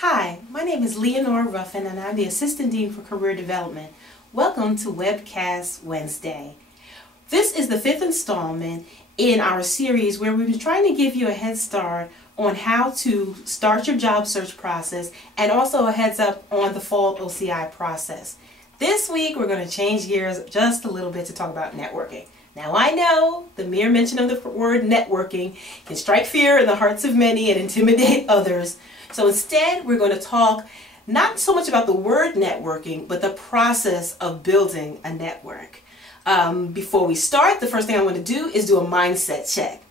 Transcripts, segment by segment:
Hi, my name is LeaNora Ruffin and I'm the Assistant Dean for Career Development. Welcome to Webcast Wednesday. This is the 5th installment in our series where we've been trying to give you a head start on how to start your job search process and also a heads up on the fall OCI process. This week we're going to change gears just a little bit to talk about networking. Now I know the mere mention of the word networking can strike fear in the hearts of many and intimidate others. So instead we're going to talk not so much about the word networking, but the process of building a network. Before we start, the first thing I want to do is do a mindset check.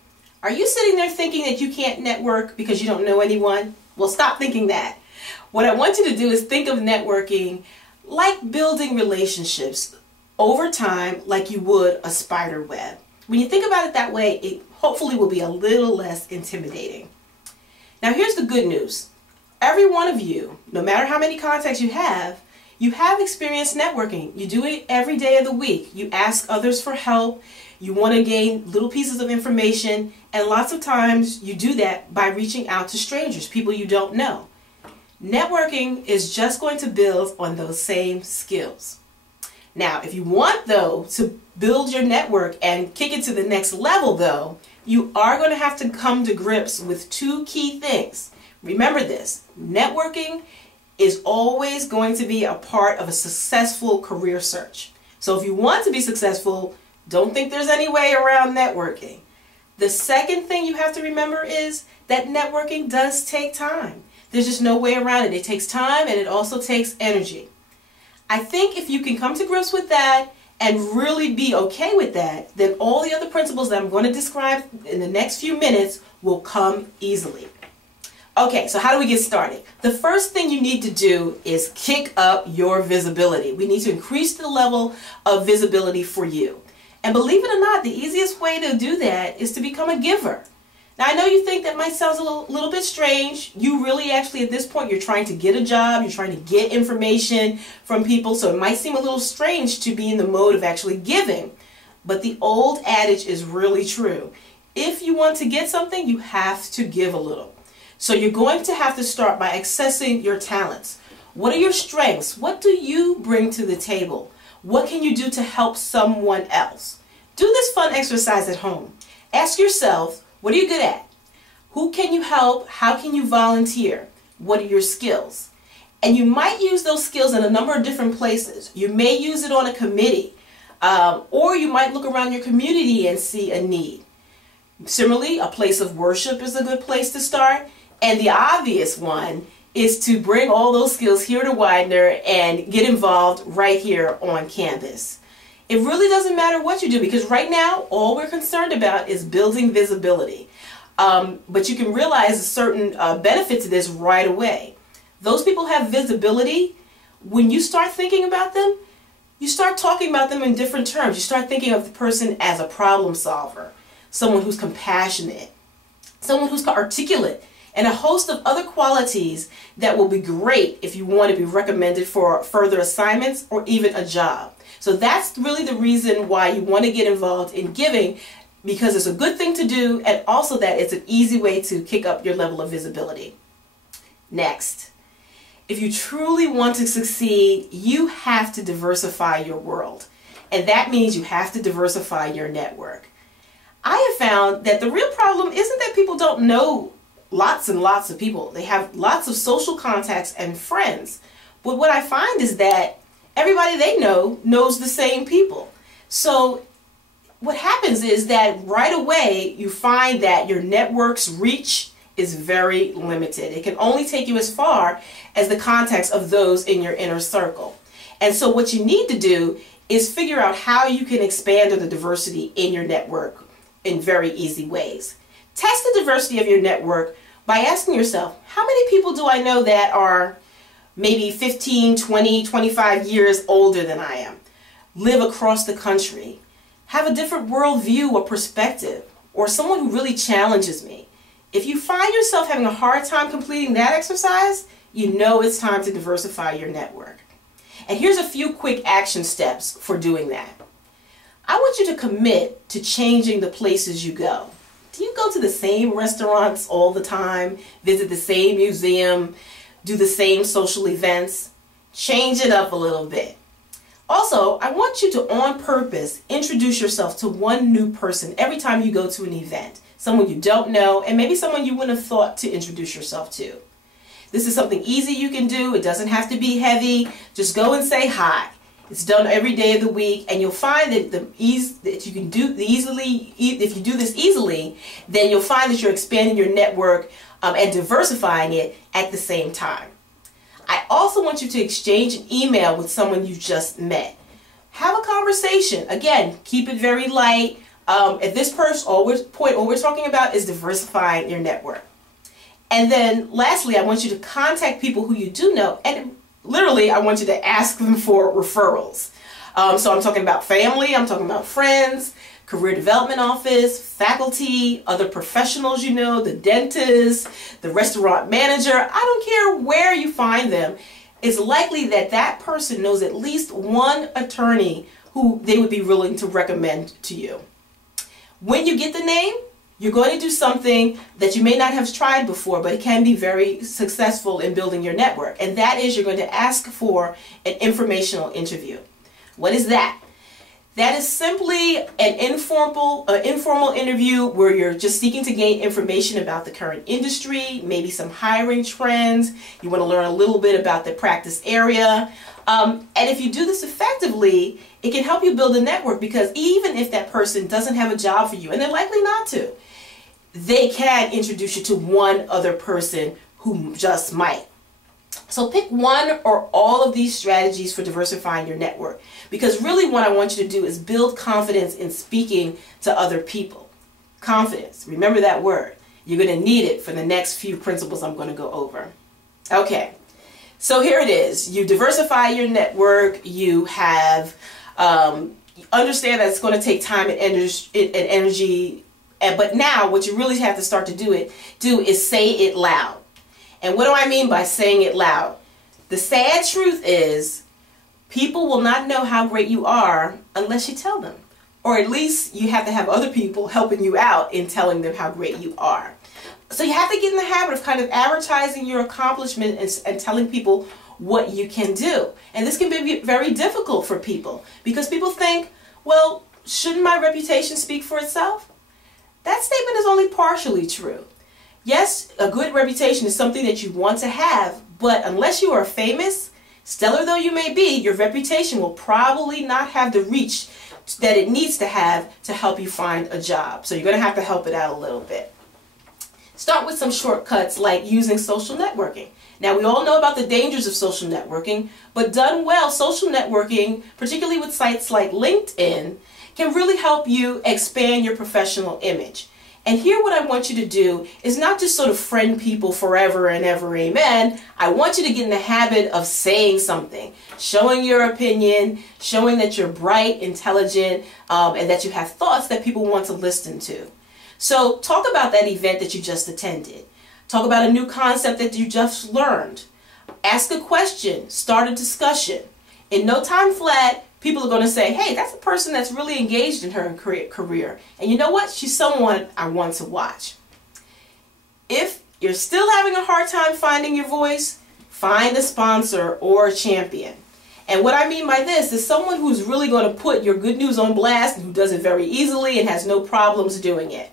Are you sitting there thinking that you can't network because you don't know anyone? Well, stop thinking that. What I want you to do is think of networking like building relationships over time, like you would a spider web. When you think about it that way, it hopefully will be a little less intimidating. Now here's the good news. Every one of you, no matter how many contacts you have experienced networking. You do it every day of the week. You ask others for help. You want to gain little pieces of information. And lots of times you do that by reaching out to strangers, people you don't know. Networking is just going to build on those same skills. Now, if you want, though, to build your network and kick it to the next level, though, you are going to have to come to grips with two key things. Remember this, networking is always going to be a part of a successful career search. So if you want to be successful, don't think there's any way around networking. The second thing you have to remember is that networking does take time. There's just no way around it. It takes time and it also takes energy. I think if you can come to grips with that and really be okay with that, then all the other principles that I'm going to describe in the next few minutes will come easily. Okay, so how do we get started? The first thing you need to do is kick up your visibility. We need to increase the level of visibility for you. And believe it or not, the easiest way to do that is to become a giver. Now, I know you think that might sound a little bit strange. You really actually, at this point, you're trying to get a job, you're trying to get information from people, so it might seem a little strange to be in the mode of actually giving. But the old adage is really true. If you want to get something, you have to give a little. So you're going to have to start by accessing your talents. What are your strengths? What do you bring to the table? What can you do to help someone else? Do this fun exercise at home. Ask yourself, what are you good at? Who can you help? How can you volunteer? What are your skills? And you might use those skills in a number of different places. You may use it on a committee, or you might look around your community and see a need. Similarly, a place of worship is a good place to start. And the obvious one is to bring all those skills here to Widener and get involved right here on campus. It really doesn't matter what you do, because right now all we're concerned about is building visibility. But you can realize a certain benefit to this right away. Those people have visibility. When you start thinking about them, you start talking about them in different terms. You start thinking of the person as a problem solver, someone who's compassionate, someone who's articulate, and a host of other qualities that will be great if you want to be recommended for further assignments or even a job. So that's really the reason why you want to get involved in giving, because it's a good thing to do, and also that it's an easy way to kick up your level of visibility. Next, if you truly want to succeed, you have to diversify your world. And that means you have to diversify your network. I have found that the real problem isn't that people don't know lots and lots of people. They have lots of social contacts and friends. But what I find is that everybody they know knows the same people. So what happens is that right away you find that your network's reach is very limited. It can only take you as far as the contacts of those in your inner circle. And so what you need to do is figure out how you can expand the diversity in your network in very easy ways. Test the diversity of your network by asking yourself, how many people do I know that are maybe 15, 20, 25 years older than I am, live across the country, have a different worldview or perspective, or someone who really challenges me? If you find yourself having a hard time completing that exercise, you know it's time to diversify your network. And here's a few quick action steps for doing that. I want you to commit to changing the places you go. Do you go to the same restaurants all the time, visit the same museum, do the same social events. Change it up a little bit. Also, I want you to, on purpose, introduce yourself to one new person every time you go to an event. Someone you don't know, and maybe someone you wouldn't have thought to introduce yourself to. This is something easy you can do. It doesn't have to be heavy. Just go and say hi. It's done every day of the week, and you'll find that if you do this easily, then you'll find that you're expanding your network and diversifying it at the same time. I also want you to exchange an email with someone you just met. Have a conversation. Again, keep it very light. At this point, all we're talking about is diversifying your network. And then lastly, I want you to contact people who you do know, and literally I want you to ask them for referrals. So I'm talking about family, I'm talking about friends, career development office, faculty, other professionals you know, the dentist, the restaurant manager. I don't care where you find them. It's likely that that person knows at least one attorney who they would be willing to recommend to you. When you get the name, you're going to do something that you may not have tried before, but it can be very successful in building your network. And that is, you're going to ask for an informational interview. What is that? That is simply an informal interview where you're just seeking to gain information about the current industry, maybe some hiring trends. You want to learn a little bit about the practice area. And if you do this effectively, it can help you build a network, because even if that person doesn't have a job for you, and they're likely not to, they can introduce you to one other person who just might. So pick one or all of these strategies for diversifying your network, because really what I want you to do is build confidence in speaking to other people. Confidence, remember that word. You're going to need it for the next few principles I'm going to go over. Okay, so here it is. You diversify your network. You have understand that it's going to take time and energy, but now what you really have to start to do is say it loud. And what do I mean by saying it loud? The sad truth is, people will not know how great you are unless you tell them. Or at least you have to have other people helping you out in telling them how great you are. So you have to get in the habit of kind of advertising your accomplishment and telling people what you can do. And this can be very difficult for people, because people think, well, shouldn't my reputation speak for itself? That statement is only partially true. Yes, a good reputation is something that you want to have, but unless you are famous, stellar though you may be, your reputation will probably not have the reach that it needs to have to help you find a job. So you're going to have to help it out a little bit. Start with some shortcuts like using social networking. Now, we all know about the dangers of social networking, but done well, social networking, particularly with sites like LinkedIn, can really help you expand your professional image. And here what I want you to do is not just sort of friend people forever and ever, amen. I want you to get in the habit of saying something, showing your opinion, showing that you're bright, intelligent, and that you have thoughts that people want to listen to. So talk about that event that you just attended. Talk about a new concept that you just learned. Ask a question, start a discussion. In no time flat, people are going to say, hey, that's a person that's really engaged in her career. And you know what? She's someone I want to watch. If you're still having a hard time finding your voice, find a sponsor or a champion. And what I mean by this is someone who's really going to put your good news on blast, and who does it very easily and has no problems doing it.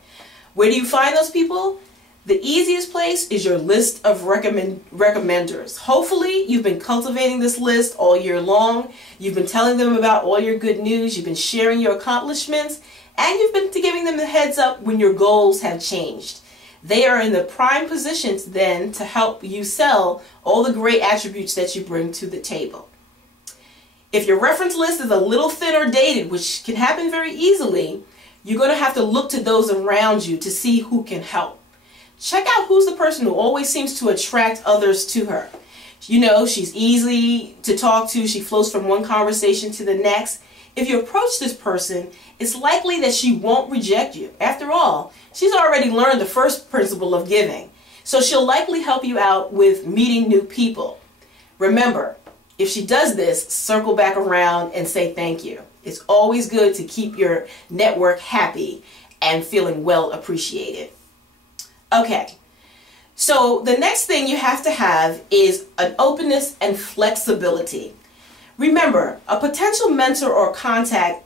Where do you find those people? The easiest place is your list of recommenders. Hopefully you've been cultivating this list all year long. You've been telling them about all your good news. You've been sharing your accomplishments. And you've been giving them the heads up when your goals have changed. They are in the prime positions then to help you sell all the great attributes that you bring to the table. If your reference list is a little thin or dated, which can happen very easily, you're going to have to look to those around you to see who can help. Check out who's the person who always seems to attract others to her. You know, she's easy to talk to. She flows from one conversation to the next. If you approach this person, it's likely that she won't reject you. After all, she's already learned the first principle of giving. So she'll likely help you out with meeting new people. Remember, if she does this, circle back around and say thank you. It's always good to keep your network happy and feeling well appreciated. Okay, So the next thing you have to have is an openness and flexibility. Remember, a potential mentor or contact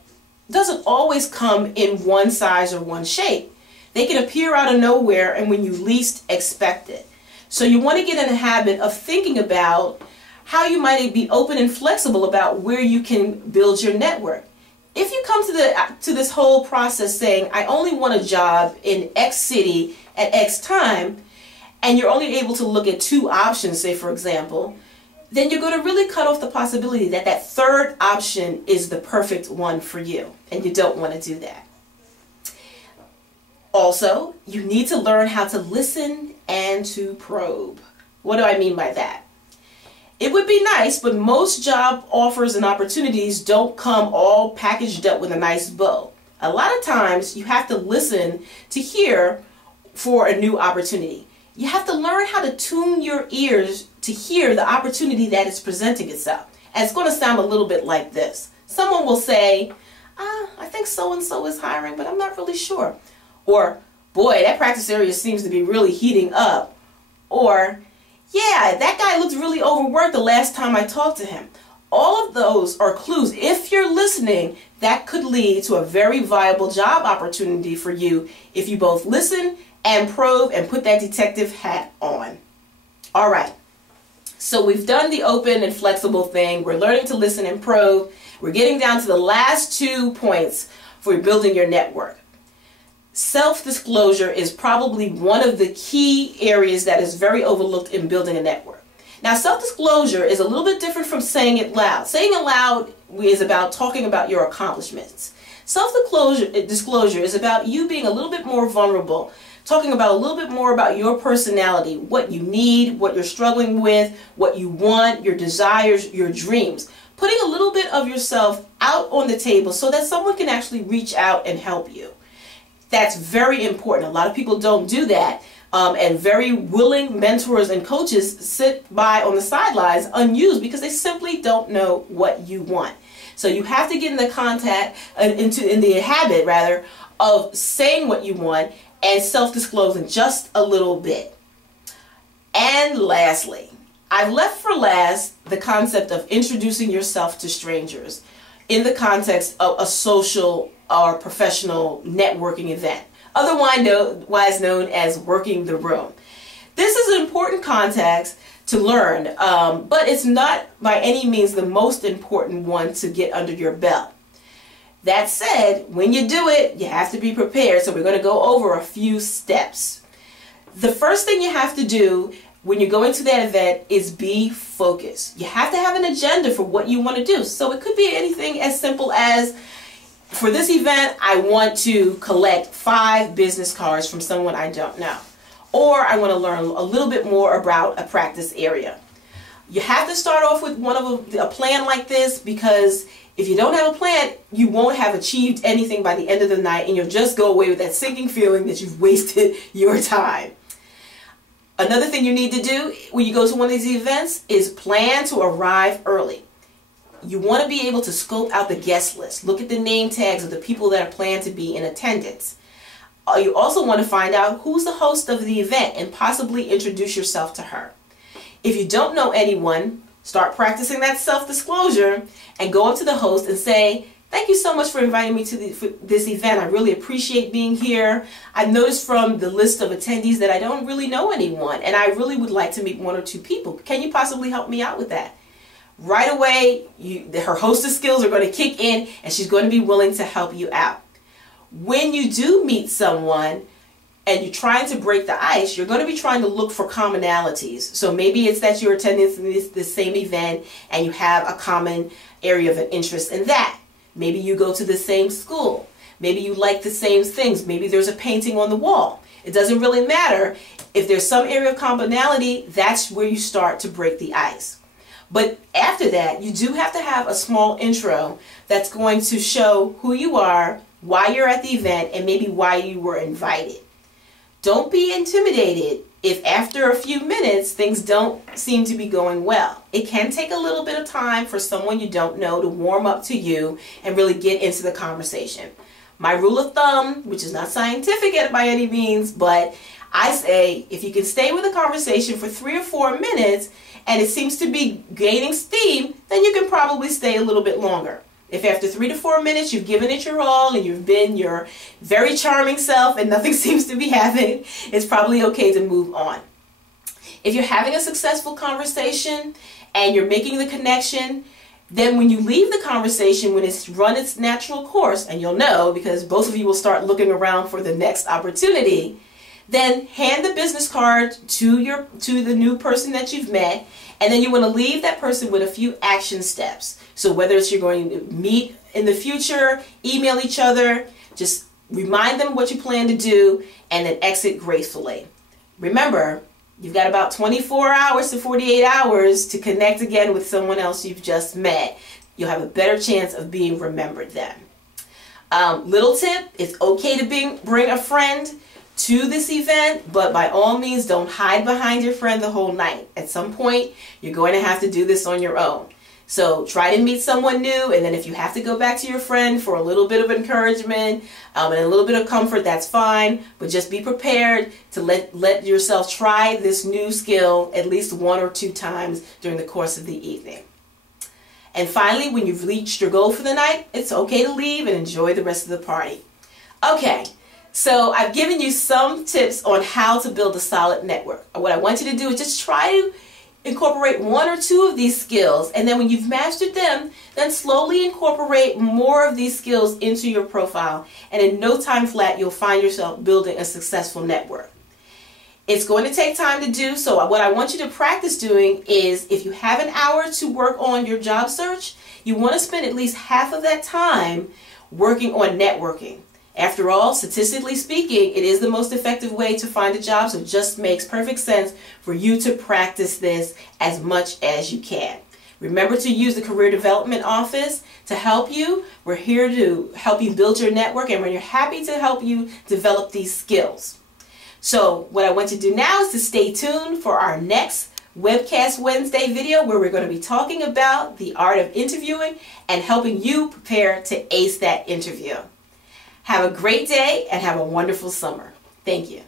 doesn't always come in one size or one shape. They can appear out of nowhere and when you least expect it. So you want to get in the habit of thinking about how you might be open and flexible about where you can build your network. If you come to this whole process saying, I only want a job in X city at X time, and you're only able to look at 2 options, say for example, then you're going to really cut off the possibility that that third option is the perfect one for you, and you don't want to do that. Also, you need to learn how to listen and to probe. What do I mean by that? It would be nice, but most job offers and opportunities don't come all packaged up with a nice bow. A lot of times you have to listen to hear for a new opportunity. You have to learn how to tune your ears to hear the opportunity that is presenting itself. And it's going to sound a little bit like this. Someone will say, I think so-and-so is hiring, but I'm not really sure. Or, boy, that practice area seems to be really heating up. Or, yeah, that guy looked really overworked the last time I talked to him. All of those are clues. If you're listening, that could lead to a very viable job opportunity for you if you both listen and probe and put that detective hat on. All right. So we've done the open and flexible thing. We're learning to listen and probe. We're getting down to the last 2 points for building your network. Self-disclosure is probably one of the key areas that is very overlooked in building a network. Now, self-disclosure is a little bit different from saying it loud. Saying it loud is about talking about your accomplishments. Self-disclosure is about you being a little bit more vulnerable, talking about a little bit more about your personality, what you need, what you're struggling with, what you want, your desires, your dreams. Putting a little bit of yourself out on the table so that someone can actually reach out and help you. That's very important. A lot of people don't do that, and very willing mentors and coaches sit by on the sidelines unused because they simply don't know what you want. So you have to get in the habit of saying what you want and self-disclosing just a little bit. And lastly, I've left for last the concept of introducing yourself to strangers in the context of a social or professional networking event, otherwise known as working the room. This is an important context to learn, but it's not by any means the most important one to get under your belt. That said, when you do it, you have to be prepared, so we're going to go over a few steps. The first thing you have to do when you're going to that event is be focused. You have to have an agenda for what you want to do. So it could be anything as simple as, for this event, I want to collect 5 business cards from someone I don't know. Or I want to learn a little bit more about a practice area. You have to start off with a plan like this, because if you don't have a plan, you won't have achieved anything by the end of the night, and you'll just go away with that sinking feeling that you've wasted your time. Another thing you need to do when you go to one of these events is plan to arrive early. You want to be able to scope out the guest list. Look at the name tags of the people that are planned to be in attendance. You also want to find out who's the host of the event and possibly introduce yourself to her. If you don't know anyone, start practicing that self-disclosure and go up to the host and say, "Thank you so much for inviting me to this event. I really appreciate being here. I've noticed from the list of attendees that I don't really know anyone, and I really would like to meet 1 or 2 people. Can you possibly help me out with that?" Right away, her hostess skills are going to kick in, and she's going to be willing to help you out. When you do meet someone and you're trying to break the ice, you're going to be trying to look for commonalities. So maybe it's that you're attending this same event and you have a common area of an interest in that. Maybe you go to the same school. Maybe you like the same things. Maybe there's a painting on the wall. It doesn't really matter. If there's some area of commonality, that's where you start to break the ice. But after that, you do have to have a small intro that's going to show who you are, why you're at the event, and maybe why you were invited. Don't be intimidated if after a few minutes things don't seem to be going well. It can take a little bit of time for someone you don't know to warm up to you and really get into the conversation. My rule of thumb, which is not scientific by any means, but I say if you can stay with a conversation for 3 or 4 minutes and it seems to be gaining steam, then you can probably stay a little bit longer. If after 3 to 4 minutes you've given it your all and you've been your very charming self and nothing seems to be happening, it's probably okay to move on. If you're having a successful conversation and you're making the connection, then when you leave the conversation, when it's run its natural course, and you'll know because both of you will start looking around for the next opportunity, then hand the business card to the new person that you've met, and then you want to leave that person with a few action steps. So whether it's you're going to meet in the future, email each other, just remind them what you plan to do, and then exit gracefully. Remember, you've got about 24 hours to 48 hours to connect again with someone else you've just met. You'll have a better chance of being remembered then. Little tip, it's okay to bring a friend to this event, but by all means don't hide behind your friend the whole night. At some point, you're going to have to do this on your own. So try to meet someone new, and then if you have to go back to your friend for a little bit of encouragement and a little bit of comfort, that's fine. But just be prepared to let yourself try this new skill at least 1 or 2 times during the course of the evening. And finally, when you've reached your goal for the night, it's okay to leave and enjoy the rest of the party. Okay, so I've given you some tips on how to build a solid network. What I want you to do is just try to incorporate 1 or 2 of these skills, and then when you've mastered them, then slowly incorporate more of these skills into your profile, and in no time flat you'll find yourself building a successful network. It's going to take time to do, so what I want you to practice doing is if you have an hour to work on your job search, you want to spend at least half of that time working on networking. After all, statistically speaking, it is the most effective way to find a job, so it just makes perfect sense for you to practice this as much as you can. Remember to use the Career Development Office to help you. We're here to help you build your network, and we're happy to help you develop these skills. So what I want you to do now is to stay tuned for our next Webcast Wednesday video, where we're going to be talking about the art of interviewing and helping you prepare to ace that interview. Have a great day and have a wonderful summer. Thank you.